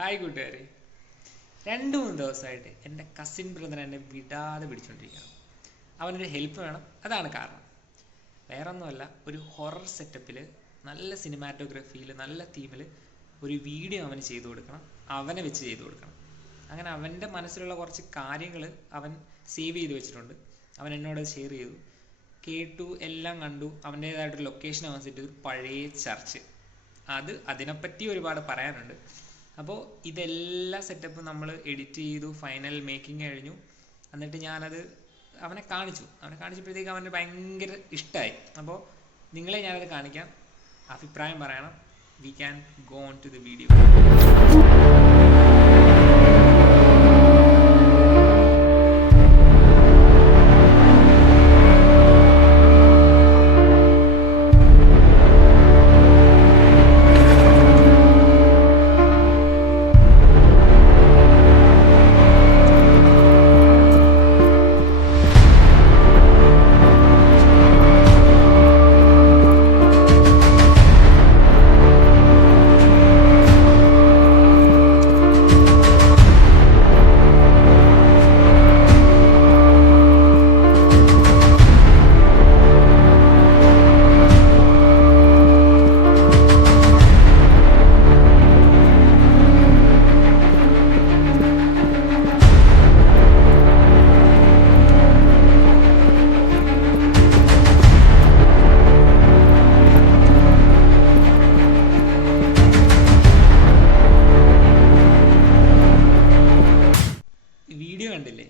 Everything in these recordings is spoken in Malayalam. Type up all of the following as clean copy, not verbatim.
ഹായ് കൂട്ടുകാരെ, 2-3 ദിവസമായിട്ട് എൻ്റെ കസിൻ ബ്രദർ എന്നെ വിടാതെ പിടിച്ചുകൊണ്ടിരിക്കുകയാണ്. അവനൊരു ഹെൽപ്പ് വേണം, അതാണ് കാരണം. വേറൊന്നുമല്ല, ഒരു ഹൊറർ സെറ്റപ്പിൽ നല്ല സിനിമാറ്റോഗ്രഫിയിൽ നല്ല തീമിൽ ഒരു വീഡിയോ അവന് ചെയ്തു കൊടുക്കണം, അവനെ വെച്ച് ചെയ്തു കൊടുക്കണം. അങ്ങനെ അവൻ്റെ മനസ്സിലുള്ള കുറച്ച് കാര്യങ്ങൾ അവൻ സേവ് ചെയ്ത് വെച്ചിട്ടുണ്ട്. അവൻ എന്നോട് ഷെയർ ചെയ്തു, കേട്ടു, എല്ലാം കണ്ടു. അവൻ്റേതായിട്ടൊരു ലൊക്കേഷൻ അവൻ സെറ്റ് ചെയ്തു, പഴയ ചർച്ച്. അതിനെപ്പറ്റി ഒരുപാട് പറയാനുണ്ട്. അപ്പോൾ ഇതെല്ലാം സെറ്റപ്പ് നമ്മൾ എഡിറ്റ് ചെയ്തു, ഫൈനൽ മേക്കിംഗ് കഴിഞ്ഞു. എന്നിട്ട് ഞാനത് അവനെ കാണിച്ചപ്പോഴത്തേക്ക് അവന് ഭയങ്കര ഇഷ്ടമായി. അപ്പോൾ നിങ്ങളെ ഞാനത് കാണിക്കാം, അഭിപ്രായം പറയണം. We can go on to the video. Video കണ്ടില്ലേ,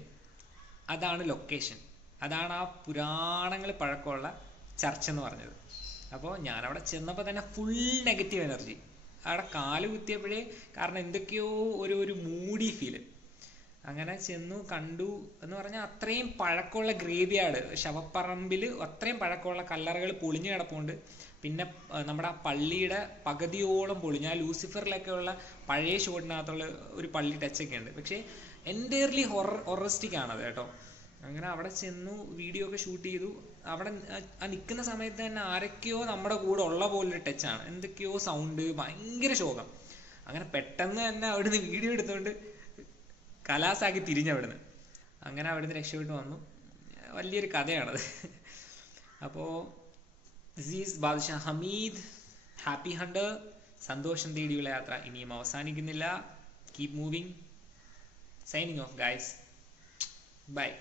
അതാണ് ലൊക്കേഷൻ, അതാണ് ആ പുരാണങ്ങൾ പഴക്കമുള്ള ചർച്ച് എന്ന് പറഞ്ഞത്. അപ്പോൾ ഞാനവിടെ ചെന്നപ്പോൾ തന്നെ ഫുൾ നെഗറ്റീവ് എനർജി. അവിടെ കാല് കുത്തിയപ്പോഴേ, കാരണം എന്തൊക്കെയോ ഒരു മൂഡി ഫീല്. അങ്ങനെ ചെന്നു കണ്ടു എന്ന് പറഞ്ഞാൽ അത്രയും പഴക്കമുള്ള ഗ്രേവ്യാർഡ്, ശവപ്പറമ്പിൽ അത്രയും പഴക്കമുള്ള കല്ലറകൾ പൊളിഞ്ഞു കിടപ്പുണ്ട്. പിന്നെ നമ്മുടെ ആ പള്ളിയുടെ പകുതിയോളം പൊളിഞ്ഞ, ആ ലൂസിഫറിലൊക്കെ ഉള്ള പഴയ ഷോട്ടിനകത്തുള്ള ഒരു പള്ളി ടച്ചൊക്കെ ഉണ്ട്. പക്ഷേ എൻറ്റയർലി ഹൊററിസ്റ്റിക് ആണത് കേട്ടോ. അങ്ങനെ അവിടെ ചെന്നു വീഡിയോ ഒക്കെ ഷൂട്ട് ചെയ്തു. അവിടെ ആ നിൽക്കുന്ന സമയത്ത് തന്നെ ആരൊക്കെയോ നമ്മുടെ കൂടെ ഉള്ള പോലൊരു ടച്ചാണ്, എന്തൊക്കെയോ സൗണ്ട്, ഭയങ്കര ശോകം. അങ്ങനെ പെട്ടെന്ന് തന്നെ അവിടുന്ന് വീഡിയോ എടുത്തുകൊണ്ട് കലാസാക്കി തിരിഞ്ഞവിടുന്ന്. അങ്ങനെ അവിടുന്ന് രക്ഷപ്പെട്ട് വന്നു. വലിയൊരു കഥയാണത്. അപ്പോൾ this is Badusha Hameed, happy hunter. സന്തോഷം തേടിയുള്ള യാത്ര ഇനിയും അവസാനിക്കുന്നില്ല. Keep moving. Signing off, guys. Bye.